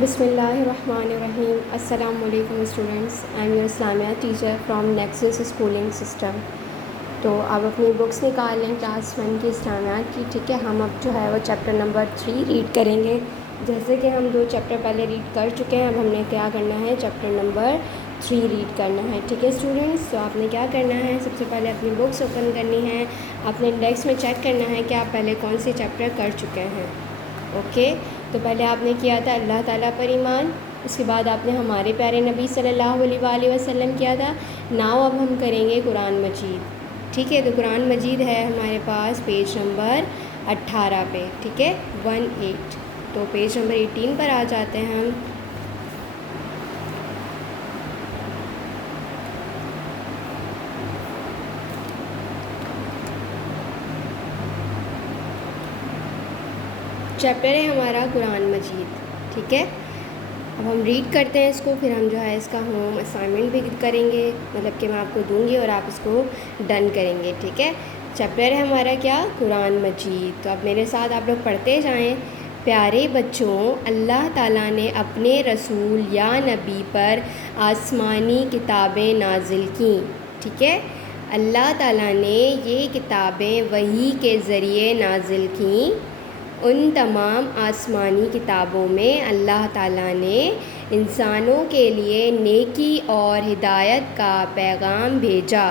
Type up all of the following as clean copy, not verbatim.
بسم اللہ الرحمن الرحیم. السلام علیکم students. I am your Islamia teacher from nexus schooling system. تو اب اپنی بکس نکال لیں کلاس 1 کی اسلامیات کی. ٹھیک ہے, ہم اب جو ہے وہ چیپٹر نمبر 3 ریڈ کریں گے. جیسے کہ ہم 2 چیپٹر پہلے ریڈ کر چکے ہیں, اب ہم نے کیا کرنا ہے, چیپٹر نمبر 3 ریڈ کرنا ہے. ٹھیک ہے اسٹوڈنٹس, تو آپ نے کیا کرنا ہے, سب سے پہلے اپنی بکس اوپن کرنی ہے, اپنے انڈیکس میں چیک کرنا ہے کہ آپ پہلے کون سے چیپٹر کر چکے ہیں. اوکے, تو پہلے آپ نے کیا تھا اللہ تعالیٰ پر ایمان, اس کے بعد آپ نے ہمارے پیارے نبی صلی اللہ علیہ وآلہ وسلم کیا تھا. ناؤ اب ہم کریں گے قرآن مجید. ٹھیک ہے, تو قرآن مجید ہے ہمارے پاس پیج نمبر 18 پہ. ٹھیک ہے, 18. تو پیج نمبر 18 پر آ جاتے ہیں ہم. چیپٹر ہے ہمارا قرآن مجید. ٹھیک ہے, اب ہم ریڈ کرتے ہیں اس کو, پھر ہم جو ہے اس کا ہوم اسائنمنٹ بھی کریں گے, مطلب کہ میں آپ کو دوں گی اور آپ اس کو ڈن کریں گے. ٹھیک ہے, چیپٹر ہے ہمارا کیا, قرآن مجید. تو اب میرے ساتھ آپ لوگ پڑھتے جائیں. پیارے بچوں, اللہ تعالیٰ نے اپنے رسول یا نبی پر آسمانی کتابیں نازل کیں. ٹھیک ہے, اللہ تعالیٰ نے یہ کتابیں وحی کے ذریعے نازل کیں. ان تمام آسمانی کتابوں میں اللہ تعالیٰ نے انسانوں کے لیے نیکی اور ہدایت کا پیغام بھیجا.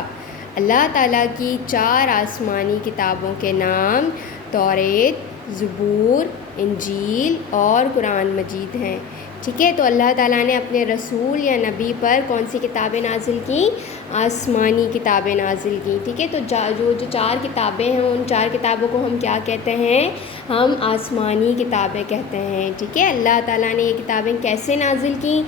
اللہ تعالیٰ کی 4 آسمانی کتابوں کے نام توریت, زبور, انجیل اور قرآن مجید ہیں. ٹھیک ہے, تو اللہ تعالیٰ نے اپنے رسول یا نبی پر کون سی کتابیں نازل کیں, آسمانی کتابیں نازل کیں. ٹھیک ہے, تو جو 4 کتابیں ہیں ان 4 کتابوں کو ہم کیا کہتے ہیں, ہم آسمانی کتابیں کہتے ہیں. ٹھیک ہے, اللہ تعالیٰ نے یہ کتابیں کیسے نازل کیں,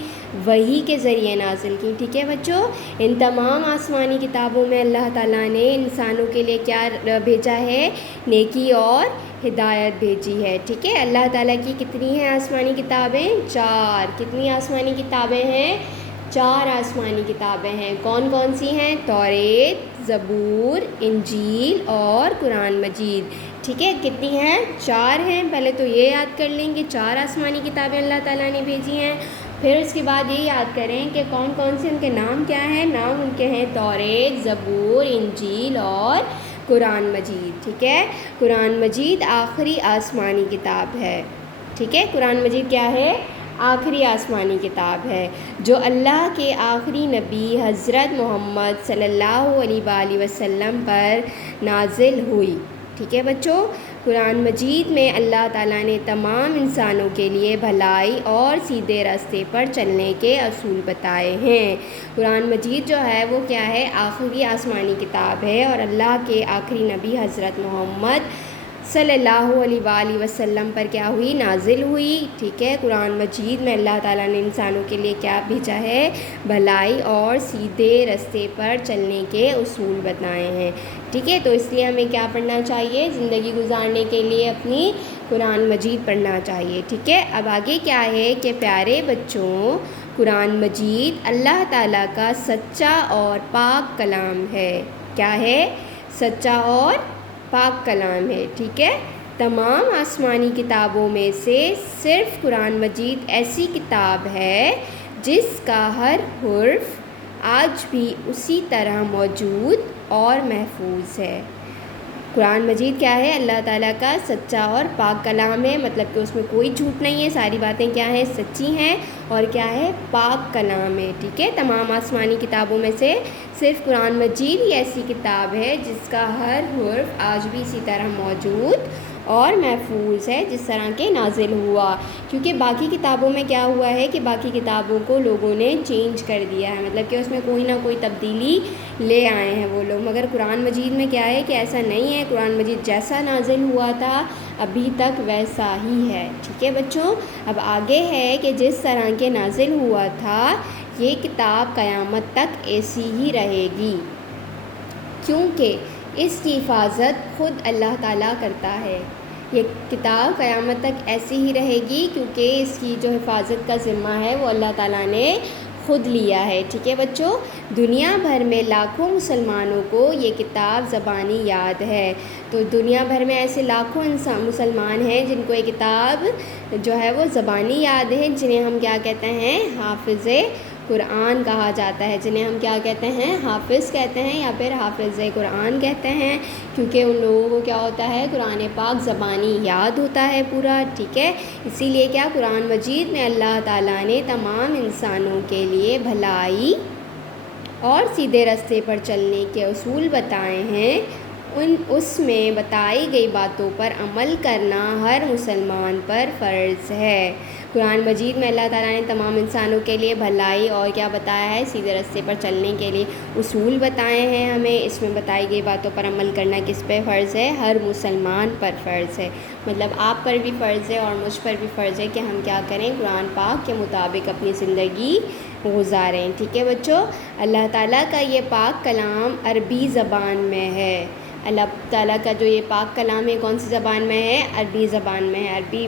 وحی کے ذریعے نازل کیں. ٹھیک ہے بچوں, ان تمام آسمانی کتابوں میں اللہ تعالیٰ نے انسانوں کے لیے کیا بھیجا ہے, نیکی اور ہدایت بھیجی ہے. ٹھیک ہے, اللہ تعالیٰ کی کتنی ہیں آسمانی کتابیں, 4. کتنی آسمانی کتابیں ہیں, 4 آسمانی کتابیں ہیں. کون کون سی ہیں, توریت, زبور, انجیل اور قرآن مجید. ٹھیک ہے, کتنی ہیں, 4 ہیں. پہلے تو یہ یاد کر لیں کہ 4 آسمانی کتابیں اللہ تعالیٰ نے بھیجی ہیں. پھر اس کے بعد یہ یاد کریں کہ کون کون سے ان کے نام کیا ہیں. نام ان کے ہیں توریت, زبور, انجیل اور قرآن مجید. ٹھیک ہے, قرآن مجید آخری آسمانی کتاب ہے. ٹھیک ہے, قرآن مجید کیا ہے, آخری آسمانی کتاب ہے جو اللہ کے آخری نبی حضرت محمد صلی اللہ علیہ وآلہ وسلم پر نازل ہوئی. ٹھیک ہے بچوں, قرآن مجید میں اللہ تعالیٰ نے تمام انسانوں کے لیے بھلائی اور سیدھے راستے پر چلنے کے اصول بتائے ہیں. قرآن مجید جو ہے وہ کیا ہے, آخری آسمانی کتاب ہے اور اللہ کے آخری نبی حضرت محمد صلی اللہ علیہ وآلہ وسلم پر کیا ہوئی, نازل ہوئی. ٹھیک ہے, قرآن مجید میں اللہ تعالیٰ نے انسانوں کے لیے کیا بھیجا ہے, بھلائی اور سیدھے راستے پر چلنے کے اصول بتائے ہیں. ٹھیک ہے, تو اس لیے ہمیں کیا پڑھنا چاہیے, زندگی گزارنے کے لیے اپنی قرآن مجید پڑھنا چاہیے. ٹھیک ہے, اب آگے کیا ہے کہ پیارے بچوں, قرآن مجید اللہ تعالیٰ کا سچا اور پاک کلام ہے. کیا ہے, سچا اور پاک کلام ہے. ٹھیک ہے, تمام آسمانی کتابوں میں سے صرف قرآن مجید ایسی کتاب ہے جس کا ہر حرف آج بھی اسی طرح موجود اور محفوظ ہے. قرآن مجید کیا ہے, اللہ تعالیٰ کا سچا اور پاک کلام ہے, مطلب کہ اس میں کوئی جھوٹ نہیں ہے, ساری باتیں کیا ہیں, سچی ہیں اور کیا ہے, پاک کلام ہے. ٹھیک ہے, تمام آسمانی کتابوں میں سے صرف قرآن مجید ہی ایسی کتاب ہے جس کا ہر حرف آج بھی اسی طرح موجود اور محفوظ ہے جس طرح کے نازل ہوا. کیونکہ باقی کتابوں میں کیا ہوا ہے کہ باقی کتابوں کو لوگوں نے چینج کر دیا ہے, مطلب کہ اس میں کوئی نہ کوئی تبدیلی لے آئے ہیں وہ لوگ, مگر قرآن مجید میں کیا ہے کہ ایسا نہیں ہے. قرآن مجید جیسا نازل ہوا تھا ابھی تک ویسا ہی ہے. ٹھیک ہے بچوں, اب آگے ہے کہ جس طرح کے نازل ہوا تھا یہ کتاب قیامت تک ایسی ہی رہے گی, کیونکہ اس کی حفاظت خود اللہ تعالیٰ کرتا ہے. یہ کتاب قیامت تک ایسی ہی رہے گی کیونکہ اس کی جو حفاظت کا ذمہ ہے وہ اللہ تعالیٰ نے خود لیا ہے، ٹھیک ہے بچوں۔ دنیا بھر میں لاکھوں مسلمانوں کو یہ کتاب زبانی یاد ہے۔ تو دنیا بھر میں ایسے لاکھوں مسلمان ہیں جن کو یہ کتاب جو ہے وہ زبانی یاد ہے، جنہیں ہم کیا کہتے ہیں؟ حافظ قرآن کہا جاتا ہے، جنہیں ہم کیا کہتے ہیں؟ حافظ کہتے ہیں یا پھر حافظ قرآن کہتے ہیں، کیونکہ ان لوگوں کو کیا ہوتا ہے؟ قرآن پاک زبانی یاد ہوتا ہے پورا، ٹھیک ہے۔ اسی لیے کیا قرآن مجید میں اللہ تعالیٰ نے تمام انسانوں کے لیے بھلائی اور سیدھے راستے پر چلنے کے اصول بتائے ہیں۔ اس میں بتائی گئی باتوں پر عمل کرنا ہر مسلمان پر فرض ہے۔ قرآن مجید میں اللہ تعالیٰ نے تمام انسانوں کے لیے بھلائی اور کیا بتایا ہے؟ سیدھے راستے پر چلنے کے لیے اصول بتائے ہیں ہمیں۔ اس میں بتائی گئی باتوں پر عمل کرنا کس پہ فرض ہے؟ ہر مسلمان پر فرض ہے، مطلب آپ پر بھی فرض ہے اور مجھ پر بھی فرض ہے کہ ہم کیا کریں؟ قرآن پاک کے مطابق اپنی زندگی گزاریں، ٹھیک ہے بچوں۔ اللہ تعالیٰ کا یہ پاک کلام عربی زبان میں ہے۔ اللہ تعالیٰ کا جو یہ پاک کلام ہے کون سی زبان میں ہے؟ عربی زبان میں ہے۔ عربی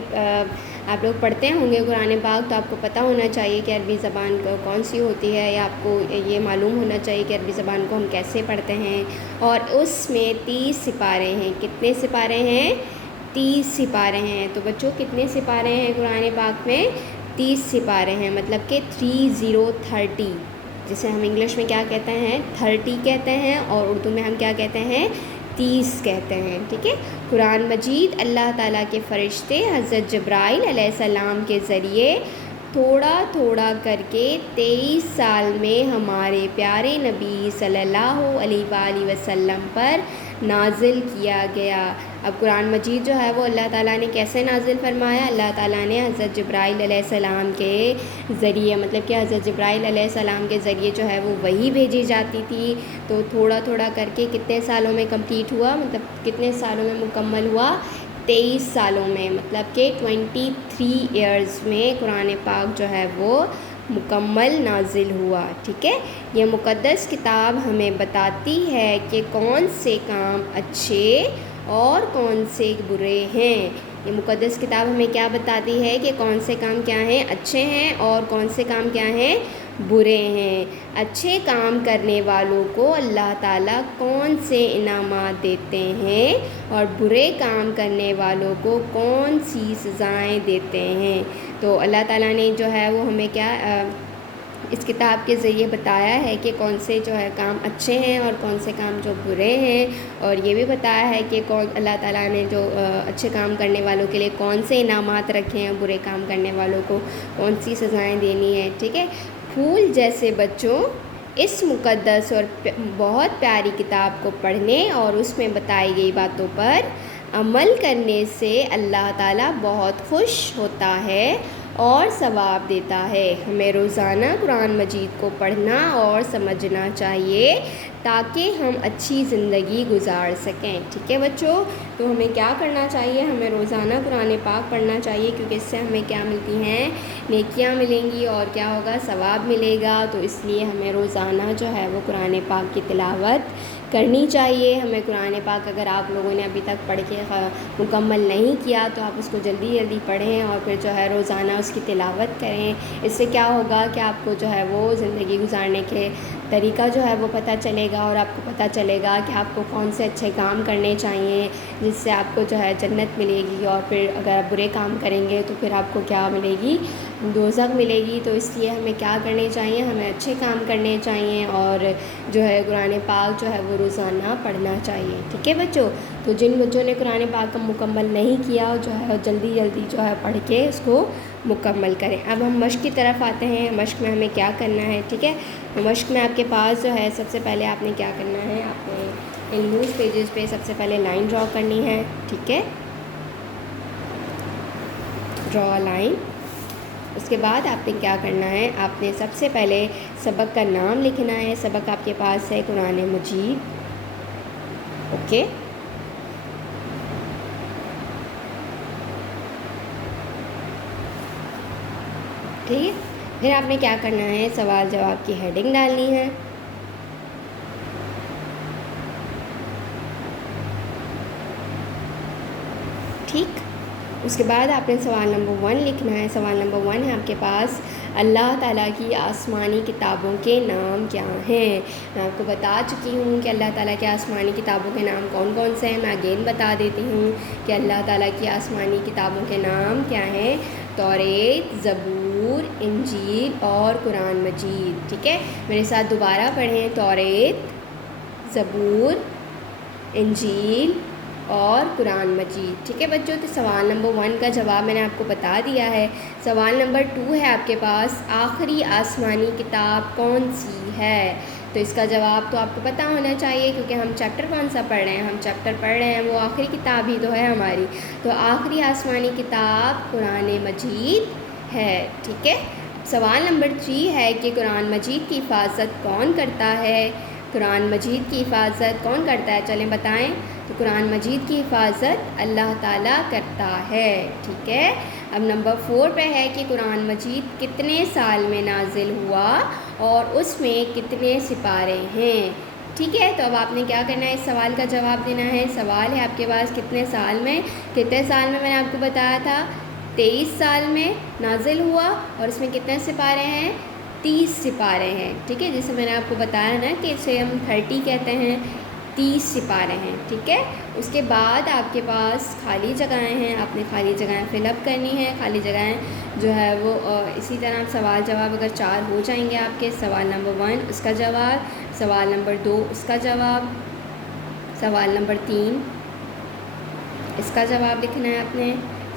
آپ لوگ پڑھتے ہوں گے قرآن پاک، تو آپ کو پتہ ہونا چاہیے کہ عربی زبان کون سی ہوتی ہے، یا آپ کو یہ معلوم ہونا چاہیے کہ عربی زبان کو ہم کیسے پڑھتے ہیں۔ اور اس میں 30 سپارے ہیں۔ کتنے سپارے ہیں؟ 30 سپارے ہیں۔ تو بچوں کتنے سپارے ہیں قرآن پاک میں؟ 30 سپارے ہیں، مطلب کہ 30، جسے ہم انگلش میں کیا کہتے ہیں؟ 30 کہتے ہیں، اور اردو میں ہم کیا کہتے ہیں؟ 30 کہتے ہیں، ٹھیک ہے۔ قرآن مجید اللہ تعالیٰ کے فرشتے حضرت جبرائیل علیہ السلام کے ذریعے تھوڑا تھوڑا کر کے 23 سال میں ہمارے پیارے نبی صلی اللہ علیہ وآلہ وسلم پر نازل کیا گیا۔ اب قرآن مجید جو ہے وہ اللہ تعالیٰ نے کیسے نازل فرمایا؟ اللہ تعالیٰ نے حضرت جبرائیل علیہ السلام کے ذریعے، مطلب کہ حضرت جبرائیل علیہ السلام کے ذریعے جو ہے وہ وحی بھیجی جاتی تھی۔ تو تھوڑا تھوڑا کر کے کتنے سالوں میں کمپلیٹ ہوا؟ مطلب کتنے سالوں میں مکمل ہوا؟ 23 سالوں میں، مطلب کہ 23 ایئرز میں قرآن پاک جو ہے وہ مکمل نازل ہوا، ٹھیک ہے۔ یہ مقدس کتاب ہمیں بتاتی ہے کہ کون سے کام اچھے اور کون سے برے ہیں۔ یہ مقدس کتاب ہمیں کیا بتاتی ہے کہ کون سے کام کیا ہیں؟ اچھے ہیں، اور کون سے کام کیا ہیں؟ برے ہیں۔ اچھے کام کرنے والوں کو اللہ تعالیٰ کون سے انعامات دیتے ہیں، اور برے کام کرنے والوں کو کون سی سزائیں دیتے ہیں۔ تو اللہ تعالیٰ نے جو ہے وہ ہمیں کیا اس کتاب کے ذریعے بتایا ہے کہ کون سے جو ہے کام اچھے ہیں اور کون سے کام جو برے ہیں، اور یہ بھی بتایا ہے کہ اللہ تعالیٰ نے جو اچھے کام کرنے والوں کے لیے کون سے انعامات رکھے ہیں، برے کام کرنے والوں کو کون سی سزائیں دینی ہیں، ٹھیک ہے۔ پھول جیسے بچوں، اس مقدس اور بہت پیاری کتاب کو پڑھنے اور اس میں بتائی گئی باتوں پر عمل کرنے سے اللہ تعالیٰ بہت خوش ہوتا ہے اور ثواب دیتا ہے۔ ہمیں روزانہ قرآن مجید کو پڑھنا اور سمجھنا چاہیے تاکہ ہم اچھی زندگی گزار سکیں، ٹھیک ہے بچوں۔ تو ہمیں کیا کرنا چاہیے؟ ہمیں روزانہ قرآن پاک پڑھنا چاہیے، کیونکہ اس سے ہمیں کیا ملتی ہیں؟ نیکیاں ملیں گی، اور کیا ہوگا؟ ثواب ملے گا۔ تو اس لیے ہمیں روزانہ جو ہے وہ قرآن پاک کی تلاوت کرنی چاہیے۔ ہمیں قرآن پاک اگر آپ لوگوں نے ابھی تک پڑھ کے مکمل نہیں کیا تو آپ اس کو جلدی جلدی پڑھیں، اور پھر جو ہے روزانہ اس کی تلاوت کریں۔ اس سے کیا ہوگا کہ آپ کو جو ہے وہ زندگی گزارنے کے طریقہ جو ہے وہ پتہ چلے گا، اور آپ کو پتہ چلے گا کہ آپ کو کون سے اچھے کام کرنے چاہیے جس سے آپ کو جو ہے جنت ملے گی، اور پھر اگر آپ برے کام کریں گے تو پھر آپ کو کیا ملے گی؟ دوزخ ملے گی۔ تو اس لیے ہمیں کیا کرنے چاہیے؟ ہمیں اچھے کام کرنے چاہیے، اور جو ہے قرآن پاک جو ہے وہ روزانہ پڑھنا چاہیے، ٹھیک ہے بچوں۔ تو جن بچوں نے قرآن پاک کو مکمل نہیں کیا جو ہے جلدی جلدی جو ہے پڑھ کے اس کو مکمل کریں۔ اب ہم مشق کی طرف آتے ہیں۔ مشق میں ہمیں کیا کرنا ہے، ٹھیک ہے۔ تو مشق میں آپ کے پاس جو ہے سب سے پہلے آپ نے کیا کرنا ہے، آپ نے ان لوز پیجز پہ سب سے پہلے لائن ڈرا کرنی ہے، ٹھیک ہے، ڈرا لائن۔ اس کے بعد آپ نے کیا کرنا ہے، آپ نے سب سے پہلے سبق کا نام لکھنا ہے۔ سبق آپ کے پاس ہے قرآن مجید، اوکے۔ ٹھیک ہے، پھر آپ نے کیا کرنا ہے، سوال جواب کی ہیڈنگ ڈالنی ہے۔ ٹھیک، اس کے بعد آپ نے سوال نمبر 1 لکھنا ہے۔ سوال نمبر 1 ہے آپ کے پاس، اللہ تعالیٰ کی آسمانی کتابوں کے نام کیا ہیں؟ میں آپ کو بتا چکی ہوں کہ اللہ تعالیٰ کی آسمانی کتابوں کے نام کون کون سے ہیں. میں اگین بتا دیتی ہوں کہ اللہ تعالیٰ کی آسمانی کتابوں کے نام کیا ہیں. توریت، زبور، انجیل اور قرآن مجید. ٹھیک ہے، میرے ساتھ دوبارہ پڑھیں. توریت، زبور، انجیل اور قرآن مجید. ٹھیک ہے بچوں، تو سوال نمبر 1 کا جواب میں نے آپ کو بتا دیا ہے. سوال نمبر 2 ہے آپ کے پاس، آخری آسمانی کتاب کون سی ہے؟ تو اس کا جواب تو آپ کو پتہ ہونا چاہیے، کیونکہ ہم چیپٹر کون سا پڑھ رہے ہیں؟ ہم چیپٹر پڑھ رہے ہیں، وہ آخری کتاب ہی تو ہے ہماری. تو آخری آسمانی کتاب قرآن مجید ہے. ٹھیک ہے. سوال نمبر 3 ہے کہ قرآن مجید کی حفاظت کون کرتا ہے؟ قرآن مجید کی حفاظت کون کرتا ہے؟ چلیں بتائیں. تو قرآن مجید کی حفاظت اللہ تعالیٰ کرتا ہے. ٹھیک ہے. اب نمبر 4 پہ ہے کہ قرآن مجید کتنے سال میں نازل ہوا اور اس میں کتنے سپارے ہیں؟ ٹھیک ہے. تو اب آپ نے کیا کرنا ہے، اس سوال کا جواب دینا ہے. سوال ہے آپ کے پاس کتنے سال میں میں نے آپ کو بتایا تھا 23 سال میں نازل ہوا اور اس میں کتنے سپارے ہیں؟ 30 سپارے ہیں. ٹھیک ہے، جیسے میں نے آپ کو بتایا نا کہ اسے ہم 30 کہتے ہیں، 30 سپارے ہیں. ٹھیک ہے. اس کے بعد آپ کے پاس خالی جگہیں ہیں، آپ نے خالی جگہیں فل اپ کرنی ہے. خالی جگہیں جو ہے وہ اسی طرح سوال جواب اگر 4 ہو جائیں گے آپ کے، سوال نمبر 1 اس کا جواب، سوال نمبر 2 اس کا جواب، سوال نمبر 3 اس کا جواب لکھنا ہے آپ نے،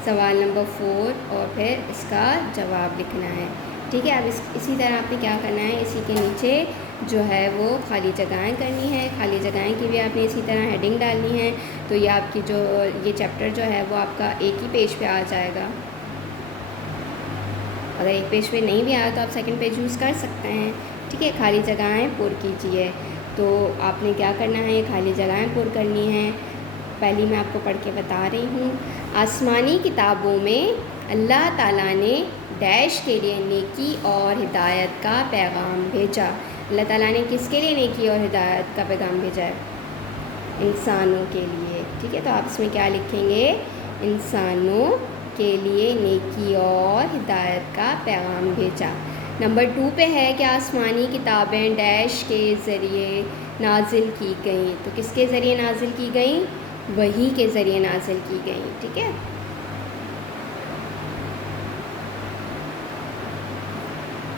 سوال نمبر 4 اور پھر اس کا جواب لکھنا ہے. ٹھیک ہے. اب اسی طرح آپ نے کیا کرنا ہے، اسی کے نیچے جو ہے وہ خالی جگہیں کرنی ہے. خالی جگہیں کی بھی آپ نے اسی طرح ہیڈنگ ڈالنی ہے. تو یہ آپ کی یہ چیپٹر جو ہے وہ آپ کا ایک ہی پیج پہ آ جائے گا. اگر ایک پیج پہ نہیں بھی آیا تو آپ سیکنڈ پیج یوز کر سکتے ہیں. ٹھیک ہے. خالی جگہیں پر کیجیے. تو آپ نے کیا کرنا ہے، یہ خالی جگہیں پر کرنی ہیں. پہلی میں آپ کو پڑھ کے بتا رہی ہوں. آسمانی کتابوں میں اللہ تعالیٰ نے ڈیش کے لیے نیکی اور ہدایت کا پیغام بھیجا. اللہ تعالیٰ نے کس کے لیے نیکی اور ہدایت کا پیغام بھیجا ہے؟ انسانوں کے لیے. ٹھیک ہے. تو آپ اس میں کیا لکھیں گے، انسانوں کے لیے نیکی اور ہدایت کا پیغام بھیجا. نمبر 2 پہ ہے کہ آسمانی کتابیں ڈیش کے ذریعے نازل کی گئیں. تو کس کے ذریعے نازل کی گئیں؟ وحی کے ذریعے نازل کی گئیں. ٹھیک ہے.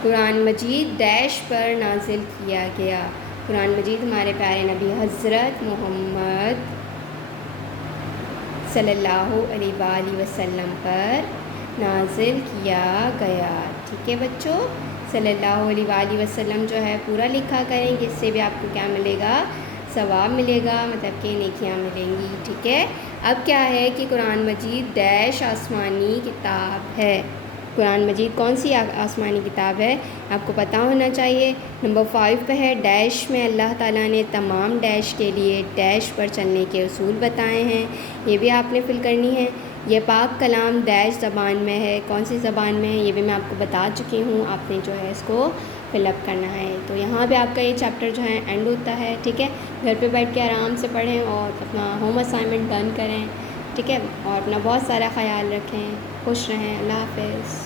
قرآن مجید ڈیش پر نازل کیا گیا. قرآن مجید ہمارے پیارے نبی حضرت محمد صلی اللہ علیہ وآلہ وسلم پر نازل کیا گیا. ٹھیک ہے بچوں، صلی اللہ علیہ وآلہ وسلم جو ہے پورا لکھا کریں، جس سے بھی آپ کو کیا ملے گا، ثواب ملے گا، مطلب کہ نیکیاں ملیں گی. ٹھیک ہے. اب کیا ہے کہ قرآن مجید ڈیش آسمانی کتاب ہے. قرآن مجید کون سی آسمانی کتاب ہے، آپ کو پتہ ہونا چاہیے. نمبر 5 پہ ہے ڈیش میں اللہ تعالیٰ نے تمام ڈیش کے لیے ڈیش پر چلنے کے اصول بتائے ہیں. یہ بھی آپ نے فل کرنی ہے. یہ پاک کلام ڈیش زبان میں ہے. کون سی زبان میں ہے یہ بھی میں آپ کو بتا چکی ہوں. آپ نے جو ہے اس کو فل اپ کرنا ہے. تو یہاں پہ آپ کا یہ چیپٹر جو ہے اینڈ ہوتا ہے. ٹھیک ہے. گھر پہ بیٹھ کے آرام سے پڑھیں اور اپنا ہوم اسائنمنٹ ڈن کریں. ٹھیک ہے. اور اپنا بہت سارا خیال رکھیں. خوش رہیں. اللہ حافظ.